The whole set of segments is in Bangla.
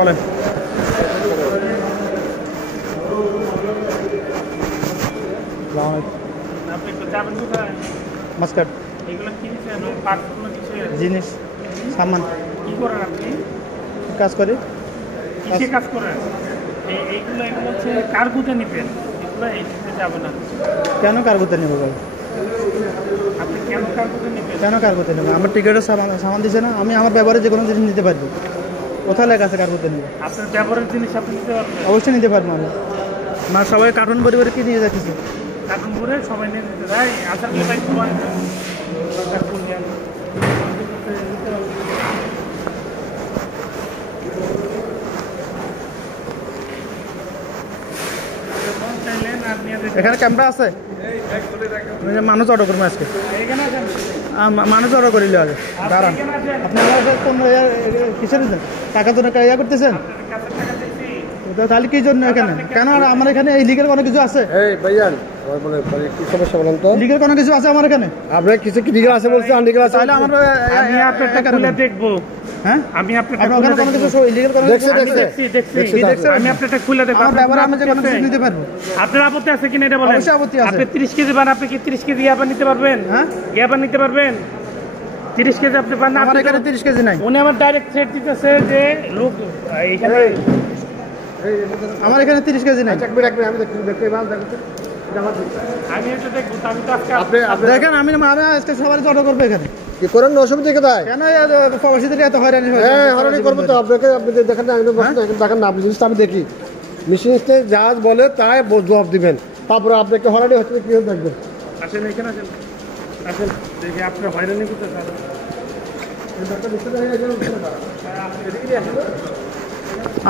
বলেন। আপনি যাবেন কোথায়? মাস্কাট এগুলো কিনছেন পার্টগুলো কিসের জিনিস সামান কি করেন আপনি? কাজ করি। কিসে কাজ করেন? এইগুলো হচ্ছে কার্গোতে নিবেন, এগুলো এইটাতে যাবে না। কেন কার্গোতে নেবো ভাই? আপনি কেন কার্গোতে নেবেন? কেন কার্গোতে নেবো? আমার টিকিটের সামান দিচ্ছে না, আমি আমার ব্যবহারে যে কোনো জিনিস নিতে পারবো। কোথায় লেখা আছে কার্গোতে নেবো? আপনার ব্যবহারের জিনিস আপনি নিতে পারবেন? অবশ্যই নিতে পারবো আমি। না সবাই কার্টুন পরিবারে কি নিয়ে যাচ্ছে? কার্টুন করে সবাই নিয়ে নিতে দেয়। আসার কি ভাই তোমার এখানে ক্যামেরা আছে? মানুষ অর্ডার করবো আজকে, মানুষ অর্ডার করিলে আগে দাঁড়ান। আপনারা কোন কিসের টাকা জন্য ইয়া করতেছেন? তাহলে কি জন্য এখানে? কেন আমার এখানে এই লিগের কোনো কিছু আছে? কি সমস্যা বলেন তো? লিগের কোনো কিছু আছে আমার এখানে? আপনার কিছু কি লিগেল আছে বলছে? আনলিগেল আছে? তাহলে আমার আমি আপনারটা খুলে দেখবো। হ্যাঁ, আমি আপনারটা ওখানে কোনো কিছু ইলিগাল কোনো দেখছি। আমি আপনারটা খুলে দেখবো। আমার ব্যবহার আমি যে কোনো কিছু নিতে পারবো। আপনার আপত্তি আছে কিনা এটা বলেন। অবশ্যই আপত্তি আছে। আপনি 30 কেজি বান, আপনি কি 30 কেজি আবার নিতে পারবেন? হ্যাঁ, আবার নিতে পারবেন? 30 কেজি আপনি পান না? আমার এখানে 30 কেজি নাই। উনি আমার ডাইরেক্ট থ্রেট দিতেছে যে লোক এইখানে আমার এখানে 30 কেজি নাই। আমি দেখতে আমি এটা দেখবো। আমি তো আজকে দেখেন আমি আজকে সবাই অর্ডার করবো এখানে। কি করেন না অসুবিধা কোথায়? কেন প্রবাসীদের এত হয়রানি? হ্যাঁ, হয়রানি করবো তো আপনাকে। আপনি দেখেন না, দেখেন না, আপনি জিনিসটা আমি দেখি। মেশিনসে যা বলে তাই জবাব দিবেন, তারপরে আপনাকে হয়রানি হচ্ছে কি দেখবেন। আসেন এখানে, আসেন আসেন দেখি আপনার হয়রানি করতে চান।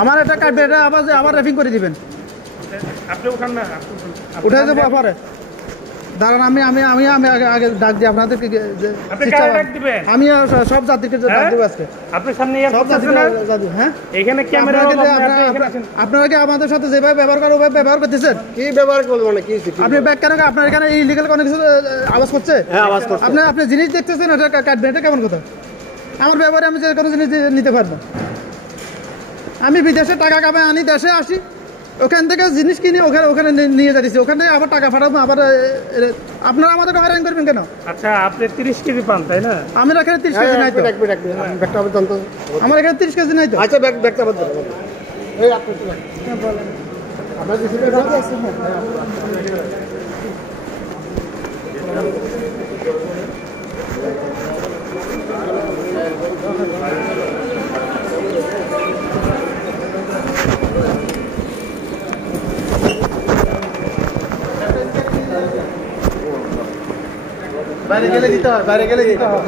আমার একটা কাটবে, এটা আবার র্যাপিং করে দিবেন। আপনি উঠান না, উঠে যাবো পরে। দাঁড়ান, আমি আমি আমি আমি আগে ডাক দিই আপনাদেরকে। আমি সব জাতিকে ডাক দেবো আজকে। আপনার সামনে সব জাতিকে ডাক দেবো। হ্যাঁ, এখানে ক্যামেরা। আপনারা কি আমাদের সাথে যেভাবে ব্যবহার করেন ওভাবে ব্যবহার করতেছেন? কি ব্যবহার করবো না? কি আপনি ব্যাগ কেন? আপনার এখানে ইলিগাল কোনো কিছু আওয়াজ করছে? হ্যাঁ, আওয়াজ করছে। আপনি জিনিস দেখতেছেন, এটা কাটবেন, এটা কেমন কথা? আমার ব্যবহারে আমি যে কোনো জিনিস নিতে পারবো। আমি বিদেশে টাকা কামাই আনি, দেশে আসি, ওখান থেকে জিনিস কিনে ওখানে নিয়ে যাচ্ছি, ওখানে আবার টাকা পাঠাবো। আবার আপনারা আমাদের হয়রানি করবেন কেন? আচ্ছা, আপনি 30 কেজি পান তাই না? আমার এখানে 30 কেজি নাই তো। আমার এখানে 30 কেজি নাই তো। আচ্ছা, ব্যাগটা আমার দেন। এই আপনি বলেন। আমরা কিছু বাইরে গেলে দিতে হয়, বাইরে গেলে দিতে হয়।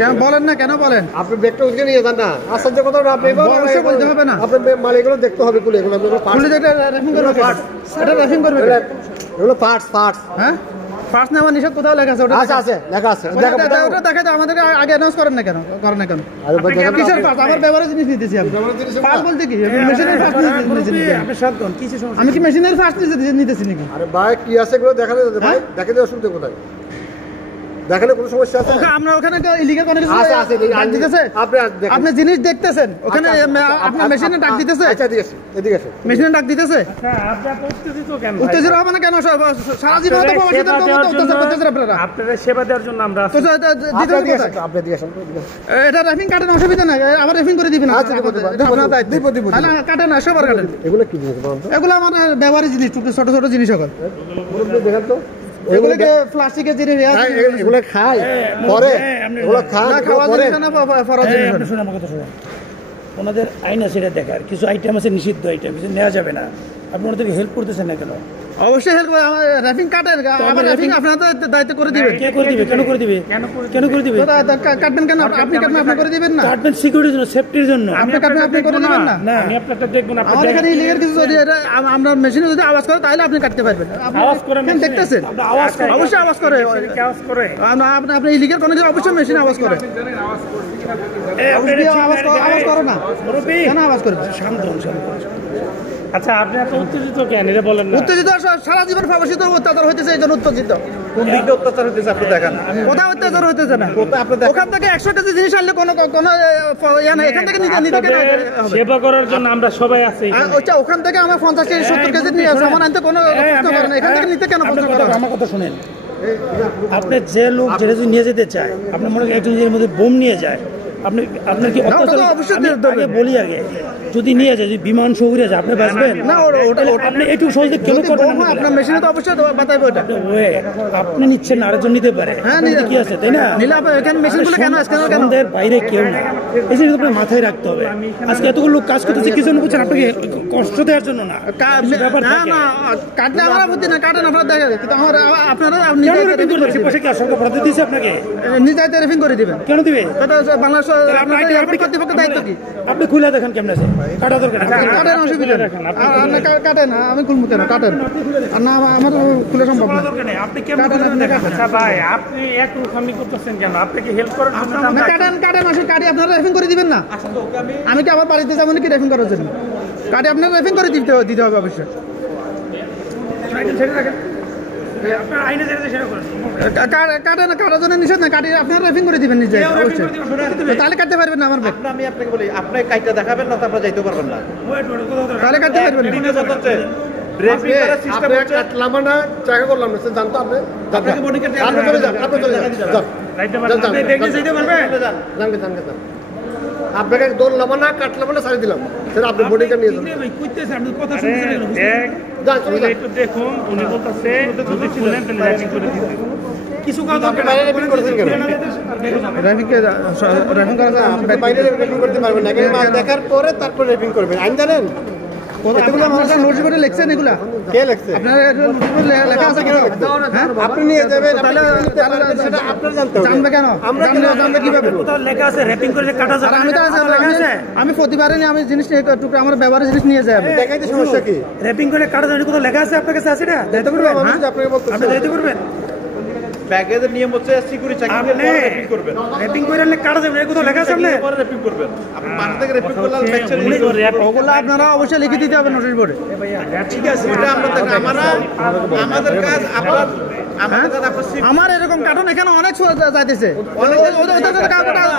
কেন বলেন না? কেন বলেন? আপনি ব্যাগটা উঠে নিয়ে যান না। আশ্চর্য কথা না, আপনি অবশ্যই বলতে হবে না। আপনার মাল এগুলো দেখতে হবে, খুলে এগুলো র্যাপিং করবে, এটা র্যাপিং করবে। এগুলো পার্টস। হ্যাঁ, ফার্স্ট নেওয়ার নিষেধ কোথাও লেখা আছে? ওটা আছে, লেখা আছে। ওটা দেখা যায়। আমাদেরকে আগে অ্যানাউন্স করেন না কেন? করেন না কেন? কিসের পার্টস? আমার ব্যবহারের জিনিস নিতেছি আমি। পার্টস বলতে কি? মেশিনের পার্টস নিতেছি। আমি কি মেশিনের পার্টস নিতেছি নাকি? আরে ভাই, কি আছে এগুলো দেখালে ভাই, দেখে দিয়ে অসুবিধা কোথায়? দেখালে কোনো সমস্যা আছে? আপনার ওখানে ইলিগাল কোনো কিছু ডাক দিতেছে? আপনি জিনিস দেখতেছেন, ওখানে আপনার মেশিনে ডাক দিতেছে? আচ্ছা, এদিকে আছে। মেশিনে ডাক দিতেছে? উত্তেজিত হবে না কেন? সারা জীবন তো প্রবাসীদের অত্যাচার করতেছেন আপনারা। আপনাদের সেবা দেওয়ার জন্য আমরা আছি। এটা র্যাপিং কাটেন, অসুবিধা নাই। আবার র্যাপিং করে দিবেন। কাটেন না, সবার কাটেন। এগুলো কি জিনিস বলুন তো? এগুলো আমার ব্যবহারের জিনিস, ছোট ছোট জিনিস সকল। দেখেন তো, এগুলোকে প্লাস্টিকের জিনিস, এগুলো খায় পরে, এগুলো খাওয়া জিনিস না, ফরজ জিনিস। ওনাদের আইন আছে, এটা দেখার কিছু আইটেম আছে নিষিদ্ধ আইটেম, কিছু নেওয়া যাবে না। আপনি ওনাদেরকে হেল্প করতেছেন না কেন? অবশ্যই হেল্প র্যাপিং কাটেন, আবার র্যাপিং আপনারা তো দায়িত্ব করে দিবেন। কে করে দিবে? কেন করে দিবে? কেন করে দিবে? কাটবেন কেন? আপনি কাটবেন, আপনি করে দিবেন না? কাটবেন সিকিউরিটির জন্য, সেফটির জন্য। আপনি কাটবেন, আপনি করে দিবেন না? না, আমি আপনারটা দেখবো না। আমার এখানে ইলিগেল কিছু যদি আমরা মেশিনে যদি আওয়াজ করে তাহলে আপনি কাটতে পারবেন। আওয়াজ করে আপনি দেখতেছেন আওয়াজ করে, অবশ্যই আওয়াজ করে। আওয়াজ করে আপনি ইলিগেল কোনো কিছু অবশ্যই মেশিন আওয়াজ করে। আওয়াজ করে না, কেন আওয়াজ করবে? শান্ত হন, শান্ত হন। আচ্ছা, আপনি এত উত্তেজিত কেন এটা বলেন না? উত্তেজিত সারা জীবন প্রবাসিত অত্যাচার হইতেছে, এই জন্য উত্তেজিত। কোন দিকটা অত্যাচার হইতেছে আপনি দেখান। কোথাও অত্যাচার হইতেছে না। ওখান থেকে 100 কেজি জিনিস আনলে কোনো এখান থেকে নিতে কেন হবে? সেবা করার জন্য আমরা সবাই আছি। ওখান থেকে আমার 50 কেজি 70 কেজি নিয়ে আসে, আমার আনতে কোনো কষ্ট করে না। এখান থেকে নিতে কেন কষ্ট করে? আমার কথা শুনেন, আপনি যে লোক যেটা যদি নিয়ে যেতে চায়, আপনি মনে করেন একজন নিজের মধ্যে বোম নিয়ে যায়, আপনি আপনার কি অবশ্যই আগে বলি আগে যদি নিয়ে যায়, যদি বিমান শহরে যায়, আপনি বাঁচবেন না? আপনি একটু সহজে কেন করবেন না? আপনার মেশিনে তো অবশ্যই বাতাইবে ওটা। আপনি নিচ্ছেন না, আরেকজন নিতে পারে। হ্যাঁ, কি আছে, তাই না? নিলে এখানে মেশিনগুলো কেন আসছে? কেন আমাদের বাইরে কেউ না, এই জিনিস আপনার মাথায় রাখতে হবে। আজকে এতগুলো লোক কাজ করতেছে কি জন্য বুঝছেন? আপনাকে কষ্ট দেওয়ার জন্য না। ব্যাপার না থাকে। না, কাটলে আমার আপত্তি না, কাটেন আপনারা দেখেন, কিন্তু আপনারা কেন রেপিং করবেন? সে পয়সা কি আর সরকার বরাদ্দ দিয়েছে আপনাকে? নিজে রেফিং করে দিবেন। কেন দিবে? বাংলাদেশ কর্তৃপক্ষের দায়িত্ব কি? আপনি খুলে দেখেন কেমন আছে, কাটা দরকার নেই। কাটেন, অসুবিধা নেই। কাটেন, আমি খুলবো কেন? কাটেন। আর না, আমার খুলে সম্ভব না। দরকার নেই, আপনি কেমন কাটেন, আপনি কাটেন। আচ্ছা ভাই, আপনি এক রুখামি করতেছেন কেন? আপনি কি হেল্প করার জন্য? আপনি কাটেন, আসলে কাটি আপনারা রেফিং করে দিবেন না? আমি কি আবার বাড়িতে যাবো নাকি রেফিং করার জন্য? কাটি আপনারা রেফিং করে দিতে হবে অবশ্যই। আপনার আইনে যেটা সেটা করেন। কাটার জন্য নিষেধ না, কাটি আপনারা রেফিং করে দিবেন নিজে অবশ্যই। তাহলে কাটতে পারবেন না আমার ব্যাগ, আমি আপনাকে বলি, আপনি কাইটা দেখাবেন না, তারপর যাইতে পারবেন না। তাহলে কাটতে পারবেন না। রেপিং করার সিস্টেম আপনি হচ্ছে কাটলাম না, জায়গা করলাম না, সে জানতো আপনি আপনি চলে যান, আপনি চলে যান, যান, যাইতে যান, পারবেন যান, না? যান, যান, যান, যান। আপনাকে দৌড়লাম না, কাটলাম না, ছাড়ি দিলাম, সেটা আপনি বডিটা নিয়ে যান। যান, চলে যান। একটু দেখুন, উনি বলতেছে যদি খুলেন তাহলে র্যাপিং করে দিতে। কিছু কাজ আপনি বাইরে রেপিং করেছেন কেন? রেফিং করা আপনি বাইরে রেপিং করতে পারবেন না, কিন্তু মাল দেখার পরে তারপর রেপিং করবেন। আইন জানেন? এগুলো আমার নোটিশ বোর্ডে লিখছেন এগুলা? কে লিখছে? আপনার নোটিশ বোর্ডে লেখা আছে কেন? হ্যাঁ? আপনি নিয়ে যাবেন, তাহলে সেটা আপনার জানতে হবে। জানবে কেন? আমরা জানবে কিভাবে? কোথাও লেখা আছে র্যাপিং করে কাটা আর যাবে? আমি তো আমি প্রতিবারে আমি জিনিস নিয়ে টুকরো আমার ব্যবহারের জিনিস নিয়ে যাই। আমি দেখাইতে সমস্যা কি? র্যাপিং করে কাটা যাবে কোথাও লেখা আছে আপনার কাছে? আছে না? দিতে পারবেন? মানুষ যে আপনাকে বলতেছে। আপনি দিতে পারবেন? ব্যাগের নিয়ম হচ্ছে সিকিউরিটি চেকিং এর পরে রেপিং করবেন। র্যাপিং করে আনলে কাটা যাবে না, কোথাও লেখা আছে আপনার? পরে রেপিং করবেন। আপনি পাশ থেকে রেপিং করলে ফ্র্যাকচার উনি তো র্যাপিং ওগুলো আপনারা অবশ্যই লিখে দিতে হবে নোটিশ বোর্ডে। ঠিক আছে, ওটা আমরা আমাদের কাজ আপনার আমাদের কাজ আপনার আমার এরকম কার্টুন এখানে অনেক যাইতেছে,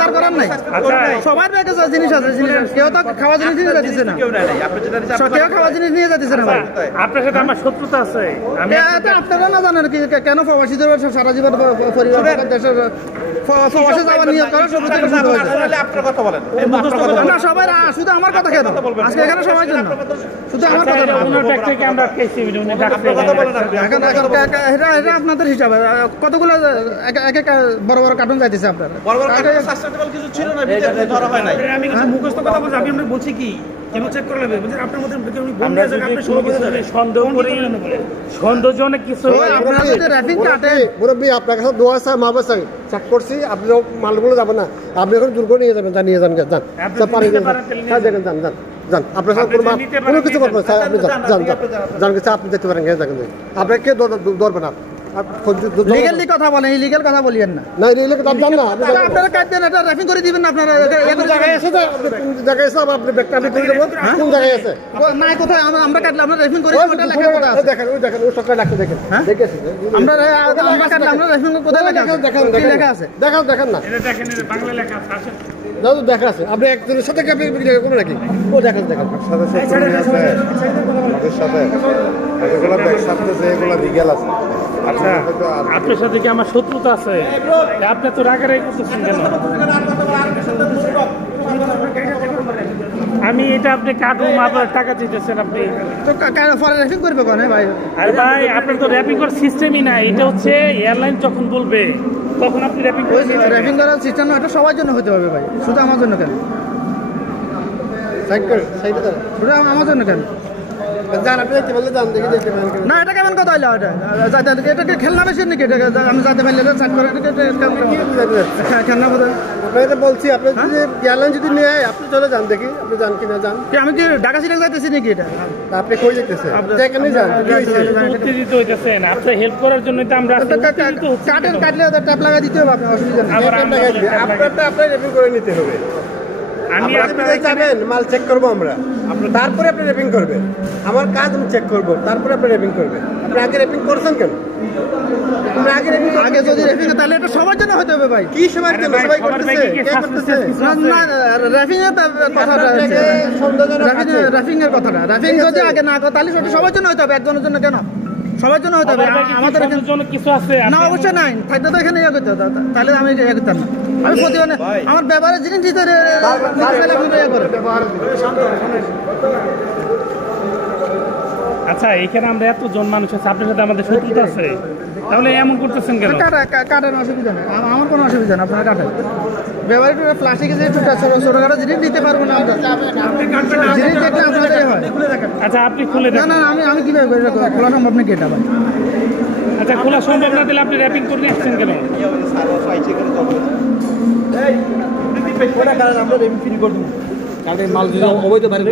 তার করার নাই। সবার ব্যাগে জিনিস আছে, কেউ তো খাওয়া জিনিস নিয়ে যাচ্ছে না, কেউ নাই, আপনি যেটা কেউ খাওয়া জিনিস নিয়ে যাচ্ছে না। ভাই আপনার সাথে আমার শত্রুতা আছে। আমি এটা আপনারা না জানেন কি কেন প্রবাসীদের সারা জীবন পরিবার দেশের প্রবাসে যাওয়ার নিয়োগ করা সব থেকে শুরু হয়েছে। তাহলে আপনার কথা বলেন। না সবাই শুধু আমার কথা কেন আজকে এখানে সবার জন্য শুধু আমার কথা না। ওনার ব্যাগ থেকে আমরা খেয়েছি, উনি ডাকছে। এটা আপনাদের হিসাবে কতগুলো এক এক বড় বড় কার্টুন যাইতেছে আপনার। বড় বড় সাস্টেনেবল কিছু ছিল না, ভিতরে ধরা হয় নাই। আমি কিছু মুখস্থ কথা বলছি, আমি আপনাকে বলছি কি কেন চেক করে নেবে? আপনার মধ্যে বোম আমরা নিয়ে যাবে, আপনি শুরু করে দেবেন। সন্দেহ করি, সন্দেহজনক কিছু আপনারা যদি র্যাপিং কাটে মুরব্বী আপনার কাছে দোয়া আছে, মা বাবা চেক করছি, আপনি মালগুলো যাবেন না, আপনি এখন দুর্গ নিয়ে যাবেন, নিয়ে যান, যান পানি দেখেন, যান যান যান, আপনার সাথে কোনো কিছু করবেন স্যার, আপনি যান যান যান যান, আপনি দেখতে পারেন, দেখেন আপনাকে কে ধরবে না। লিগ্যালি কথা বলেন, ইলিগাল কথা বলিয়েন না। না রিলে জান না, আপনারা কাটবেন, এটা র্যাপিং করে দিবেন না। আপনারা কোন জায়গায় আছে, কোন জায়গায় আছে, আপনি ব্যাগটা আমি করে দেবো, কোন জায়গায় আছে নাই কোথায় আমরা কাটলে আমরা র্যাপিং করে ওটা লেখা কথা আছে। দেখেন, ওই দেখেন, ওই সরকার ডাক্তার দেখেন, দেখেছি আমরা কাটলে আমরা র্যাপিং কোথায় লেখা আছে? দেখেন, কি লেখা আছে? দেখেন দেখেন না, এটা দেখেন, এটা বাংলা লেখা আছে। আসেন। দাদু দেখা আছে, আপনি একজনের সাথে কি আপনি কোনো নাকি ও দেখেন দেখেন সাথে আমাদের সাথে এগুলো ব্যাগ সাথে যে এগুলো লিগ্যাল আছে। আচ্ছা, আপনার সাথে কি আমার শত্রুতা আছে? আপনি তো রাগারাগি করতেছেন কেন? আমি এটা আপনি কাটুম, আপনার টাকা দিতেছেন আপনি। তো পরে র্যাপিং করবে কোন ভাই? আরে ভাই, আপনার তো র্যাপিং করার সিস্টেমই নাই। এটা হচ্ছে এয়ারলাইন যখন বলবে তখন আপনি র্যাপিং করে দিবেন। র্যাপিং করার সিস্টেম এটা সবার জন্য হতে হবে ভাই, শুধু আমার জন্য কেন? সাইড করে সাইডে দাঁড়ান। শুধু আমার জন্য কেন? যান আপনি দেখতে পারলে যান দেখি দেখতে পারেন না এটা কেমন কথা হইলো এটা কি খেলনা মেশিন নাকি এটা আমি যাতে পারলে চাক করে খেলনা বোধ আপনাকে বলছি আপনি যদি এয়ারলাইন যদি নিয়ে আপনি চলে যান দেখি আপনি যান কিনা যান আমি কি ঢাকা সিলেট যাইতেছি নাকি এটা আপনি কই যেতেছে যেখানে যান উত্তেজিত হইতেছেন আপনি হেল্প করার জন্য তো আমরা কাটেন কাটলে ট্যাপ লাগাই দিতে হবে আপনার অসুবিধা নেই আপনারটা আপনার রেপিং করে নিতে হবে আমি আপনি যাবেন মাল চেক করবো আমরা তারপরে আপনি রেপিং করবেন আমার কাজ আমি চেক করবো তারপরে আপনি রেপিং করবেন আপনি আগে রেপিং করছেন কেন আমরা আগে রেপিং আগে যদি রেফিং তাহলে এটা সবার জন্য হতে হবে ভাই কি সময় কেন সবাই করতেছে কে করতেছে না রেফিং এর কথাটা রেফিং এর কথাটা রেফিং যদি আগে না করে তাহলে সেটা সবার জন্য হতে হবে একজনের জন্য কেন সবার জন্য হতে হবে আমাদের এখানে জন্য কিছু আছে না অবশ্যই নাই থাকতে তো এখানে ইয়ে করতে হতো তাহলে আমি ইয়ে করতাম না আমি প্রতিদিন আমার ব্যবহারের জিনিস দিতে আচ্ছা এখানে আমরা এতজন মানুষ আছে আপনার সাথে আমাদের শত্রুতা আছে তাহলে এমন করতেছেন কেন কাটার অসুবিধা নেই আমার কোনো অসুবিধা নেই আপনারা কাটেন ব্যবহারিক প্লাস্টিকের যে ছোটখাটো জিনিস দিতে পারবো না জিনিস দেখলে আপনাদের হয় আচ্ছা আপনি খুলে দেন না আমি কিভাবে করে খোলা সম্ভব নাকি এটা ভাই আচ্ছা খোলা সম্ভব না দিলে আপনি র্যাপিং করে নিয়ে আসছেন কেন মাল যদি অবৈধ বাইরে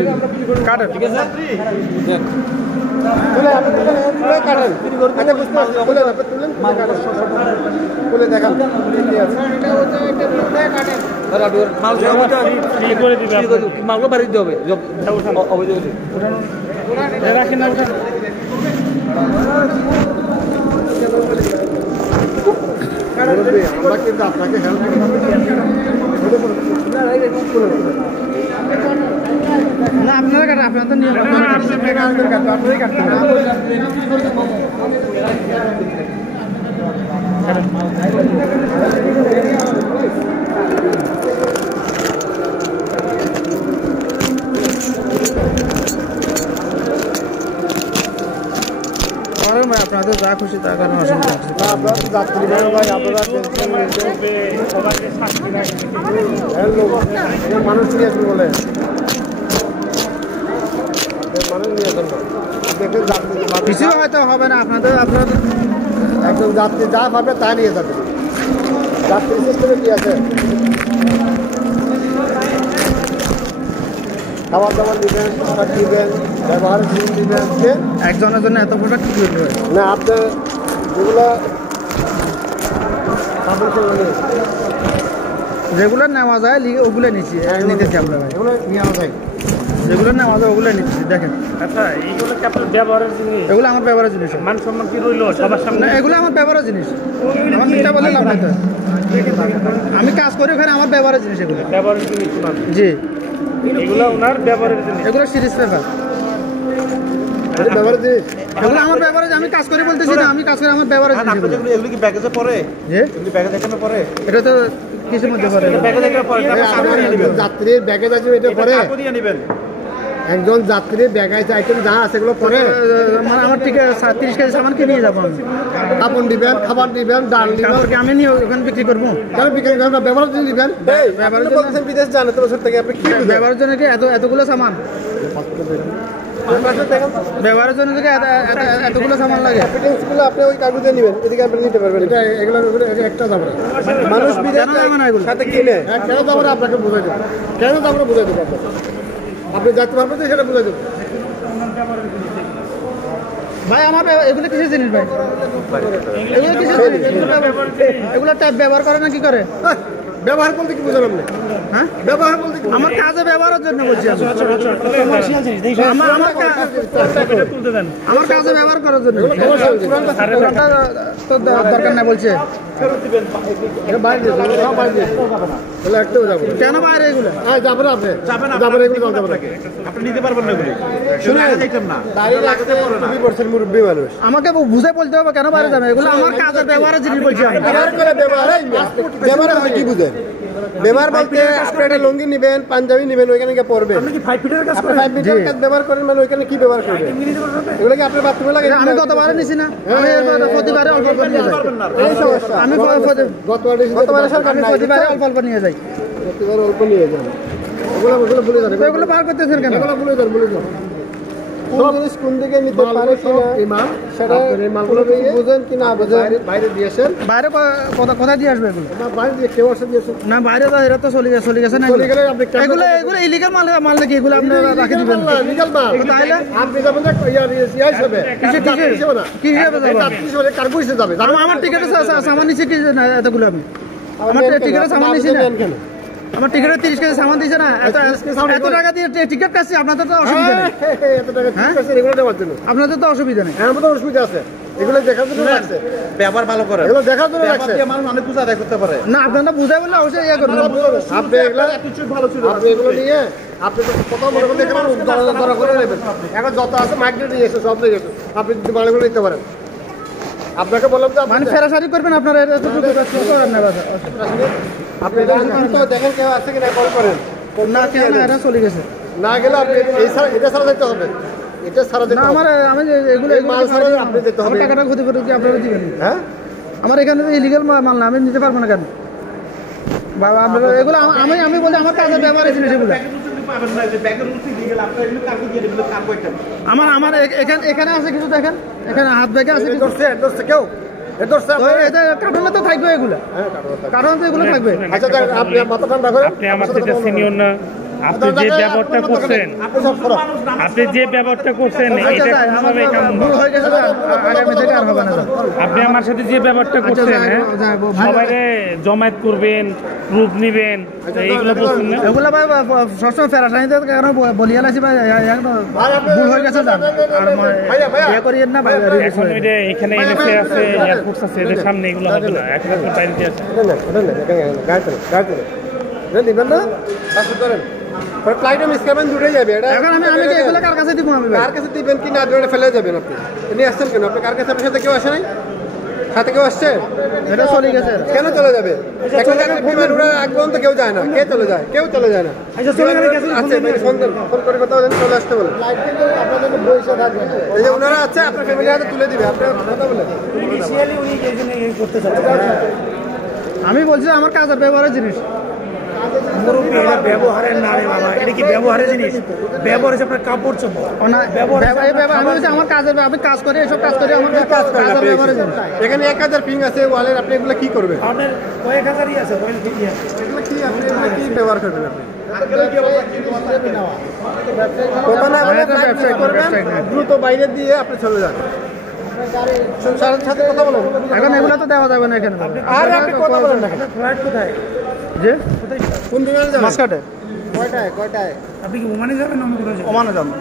কাটেন ঠিক আছে দেখান মালগুলো বাড়ি দিতে হবে অবৈধ রাখেন না ওটা আমরা কিন্তু আপনাকে হেল্প না আপনারা কাটেন আপনারা তো নিয়ম আপনারাই কাটতে আপনারা তো যা খুশি তা কারণ অসুবিধা আপনারা যাত্রী ভাই আপনারা মানুষ নিয়ে আসবেন বলে মানুষ নিয়ে আসেন না দেখেন যাত্রী কিছু হয়তো হবে না আপনাদের আপনারা একদম যাত্রী যা পাবে তা নিয়ে যাবে যাত্রী সিস্টেমে কি আছে খাবার দাবার দিবেন পোশাক দিবেন ব্যবহার জিনিস দিবেন একজনের জন্য এত প্রোডাক্ট কি করতে হয় না আপনি যেগুলো রেগুলার নেওয়া যায় ওগুলো নিচ্ছি নিতেছি আমরা ভাই এগুলো নেওয়া যায় যেগুলো নেওয়া যায় ওগুলো নিচ্ছি দেখেন আচ্ছা এইগুলো কি আপনার ব্যবহারের জিনিস এগুলো আমার ব্যবহারের জিনিস মান সম্মান কি রইলো সবার সামনে না এগুলো আমার ব্যবহারের জিনিস আমার মিথ্যা বলে লাভ নাই তো আমি কাজ করি ওখানে আমার ব্যবহারের জিনিস এগুলো ব্যবহারের জিনিস জি এগুলো ওনার ব্যবহারের জিনিস এগুলো সিরিজ পেপার ব্যবহার জিনিস এগুলো আমার ব্যবহারের আমি কাজ করে বলতেছি না আমি কাজ করে আমার ব্যবহারের জিনিস এগুলো কি ব্যাগেজে পড়ে জি এগুলো ব্যাগেজ এখানে পড়ে এটা তো কিছুর মধ্যে পড়ে ব্যাগেজ এখানে পড়ে যাত্রীর ব্যাগেজ আছে এটা পরে দিয়ে নেবেন একজন যাত্রীর ব্যাগেজ আইটেম যা আছে এগুলো পরে মানে আমার ঠিক 30 কেজি সামান কি নিয়ে যাবো আমি আপন দিবেন খাবার দিবেন ডাল দিবেন তারপর কি আমি নিয়ে ওখানে বিক্রি করবো তাহলে বিক্রি করবেন ব্যবহার জিনিস দিবেন ব্যবহারের আপনি বলছেন বিদেশ যান তো বছর থেকে আপনি কি ব্যবহারের জন্য কি এতগুলো সামান ব্যবহারের জন্য কি এতগুলো সামান লাগে ফিটিংসগুলো আপনি ওই কাগজে নেবেন এদিকে আপনি নিতে পারবেন এটা এগুলো একটা যাবে না মানুষ বিদেশ সাথে কিনে কেন যাবো না আপনাকে বুঝাই দেবো কেন যাবো না বুঝাই দেবো আপনি যাতে পারবেন তো সেটা বুঝাই দেবো ভাই আমার এগুলো কিসের জিনিস ভাই এগুলো কিসের জিনিস এগুলো ট্যাপ ব্যবহার করে না কি করে ব্যবহার বলতে কি বুঝলাম না হ্যাঁ ব্যবহার বলতে কি আমার কাজে ব্যবহারের জন্য বলছি আমি তুলতে দেন আমার কাজে ব্যবহার করার জন্য পুরানটা তো দরকার নাই বলছে এটা বাইরে দিয়ে সব বাইরে দিয়ে তাহলে একটাও যাবো কেন বাইরে এগুলো হ্যাঁ যাবো না আপনি যাবেন এগুলো যাবো না আপনি নিতে পারবেন না এগুলি শুনে আগে দেখতাম না দাঁড়িয়ে রাখতে 2% মুরব্বী মানুষ আমাকে বুঝে বলতে হবে কেন বাইরে যাবে এগুলো আমার কাজের ব্যবহারের জিনিস বলছি আমি ব্যবহার করে ব্যবহার আপনি কি বুঝেন ব্যবহার বলতে আপনি একটা লুঙ্গি নেবেন পাঞ্জাবি নেবেন ওইখানে গিয়ে পরবেন আপনি কি 5 ফিটের কাজ করেন 5 ফিটের কাজ ব্যবহার করেন মানে ওইখানে কি ব্যবহার করবেন এগুলো কি আপনার বাথরুমে লাগে আমি গতবারে নিছি না আমি প্রতিবারে অল্প অল্প নিয়ে যাই এই সমস্যা আমি গতবারে আমি প্রতিবারে অল্প অল্প নিয়ে যাই প্রতিবার অল্প নিয়ে যান ওগুলো ভুলে যান এগুলো বার করতেছেন কেন এগুলো ভুলে যান কোন জিনিস কোন দিকে নিতে পারে কিনা ইমাম সেটা মালগুলো বুঝেন কিনা বুঝেন বাইরে দিয়েছেন বাইরে কোথায় দিয়ে আসবে এগুলো বাইরে দিয়ে কেউ আসে দিয়েছেন না বাইরে তো এরা তো চলে গেছে না চলে গেলে আপনি এগুলো ইলিগাল মাল নাকি এগুলো আপনি রাখে দিবেন লিগ্যাল মাল তাহলে আপনি যাবেন না ইয়া হিসেবে কি হিসেবে যাবেন কার্গো হিসেবে যাবে আমার টিকেটে সামান নিচ্ছে কি না এতগুলো আপনি আমার টিকেটে সামান নিচ্ছে না আমার টিকেটে 30 কেজি সামান দিছে না এত টাকা দিয়ে টিকেট কাটছি আপনাদের তো অসুবিধা নেই এত টাকা ঠিক আছে এগুলো দেওয়ার জন্য আপনাদের তো অসুবিধা নেই আমাদের তো অসুবিধা আছে এগুলো দেখার জন্য রাখছে ব্যবহার ভালো করে এগুলো দেখার জন্য রাখছে মানুষ অনেক কিছু আদায় করতে পারে না আপনারা বুঝাই বললে অবশ্যই ইয়ে করবেন আপনি এগুলো কিছু ভালো ছিল আপনি এগুলো নিয়ে আপনি তো কত মনে করতে এখানে দরা করে নেবেন এখন যত আছে মাইগ্রেট নিয়ে এসে সব নিয়ে এসে আপনি যদি মালগুলো নিতে পারেন আপনাকে বললাম যে মানে ফেরাসারি করবেন আপনারা এতটুকু করেন না বাসা আপনি দেখেন কেউ আছে কিনা কল করেন না কেন না এরা চলে গেছে না গেলে আপনি এই এটা ছাড়া যেতে হবে এটা ছাড়া যেতে না হবে আমার আমি এগুলো মাল ছাড়া আপনি যেতে হবে টাকাটা ক্ষতি করে কি আপনারা দিবেন হ্যাঁ আমার এখানে ইলিগাল মাল না আমি নিতে পারবো না কেন বাবা আপনারা এগুলো আমি বলি আমার কাছে ব্যবহারের জিনিস এগুলো আমার এখানে আছে কিছু দেখেন এখানে হাত ব্যাগে আছে কিছু ধরছে কেউ ধরছে কার্টুনে তো থাকবে এগুলো কার্টুনে তো এগুলো থাকবে আচ্ছা আপনি মাথা ঠান্ডা করেন আপনি আমার থেকে সিনিয়র না আপনি যে ব্যবহারটা করছেন এটা কোনোভাবে কাম্য ভুল হয়ে গেছে আগামী থেকে আর হবে না আপনি আমার সাথে যে ব্যবহারটা করছেন সবাই জমায়েত করবেন রূপ নিবেন এইগুলো বলছেন না এগুলো ভাই সবসময় ফেরাসানিতে কারণ বলিয়া লাগছি ভাই ভুল হয়ে গেছে আর ইয়ে করিয়েন না ভাই এখন ওইটা এখানে এনএসএ আছে এয়ারফোর্স আছে এদের সামনে এগুলো হবে না এখন আপনার বাইরে দিয়ে আছে নিবেন না করেন ফ্লাইটে মিস করবেন জুড়ে যাবে এটা এখন আমি এগুলো কার কাছে দিব আমি কার কাছে দিবেন কি না দিবেন ফেলে যাবেন আপনি নিয়ে আসছেন কেন আপনি কার কাছে আপনার সাথে কেউ আসে নাই সাথে কেউ আসছে এটা চলে গেছে কেন চলে যাবে এখন বিমান উড়ে আগ পর্যন্ত কেউ যায় না কে চলে যায় কেউ চলে যায় না আছে ফোন করে কথা বলেন চলে আসতে বলেন এই যে ওনারা আছে আপনার ফ্যামিলি হাতে তুলে দিবে আপনার কথা বলেন আমি বলছি আমার কাজের ব্যবহারের জিনিস ব্যবহারের না রে বাবা, এটা কি ব্যবহারের জিনিস? ব্যবহার হচ্ছে আপনার কাপড় চোপড়। আমি বলছি আমার কাজের আমি কাজ করি এসব কাজ করি আমার কাজের ব্যবহারের জিনিস। এখানে 1000 পিং আছে ওয়ালের আপনি এগুলো কি করবেন আপনার কয়েক হাজারই আছে, কয়েক ঠিকই আছে। এগুলো কি আপনি এগুলো কি ব্যবহার করবেন আপনি ওখানে আমাদের ব্যবসায়িক করবেন দ্রুত বাইরে দিয়ে আপনি চলে যান সংসারের সাথে কথা বলেন এখন এগুলো তো দেওয়া যাবে না এখানে আর আপনি কথা বলেন না ফ্লাইট কোথায়? যে কোন বিমানে যাবেন মাসকাটে কয়টায় আপনি কি ওমানে যাবেন না অন্য কোথাও যাবেন? ওমানে যাবো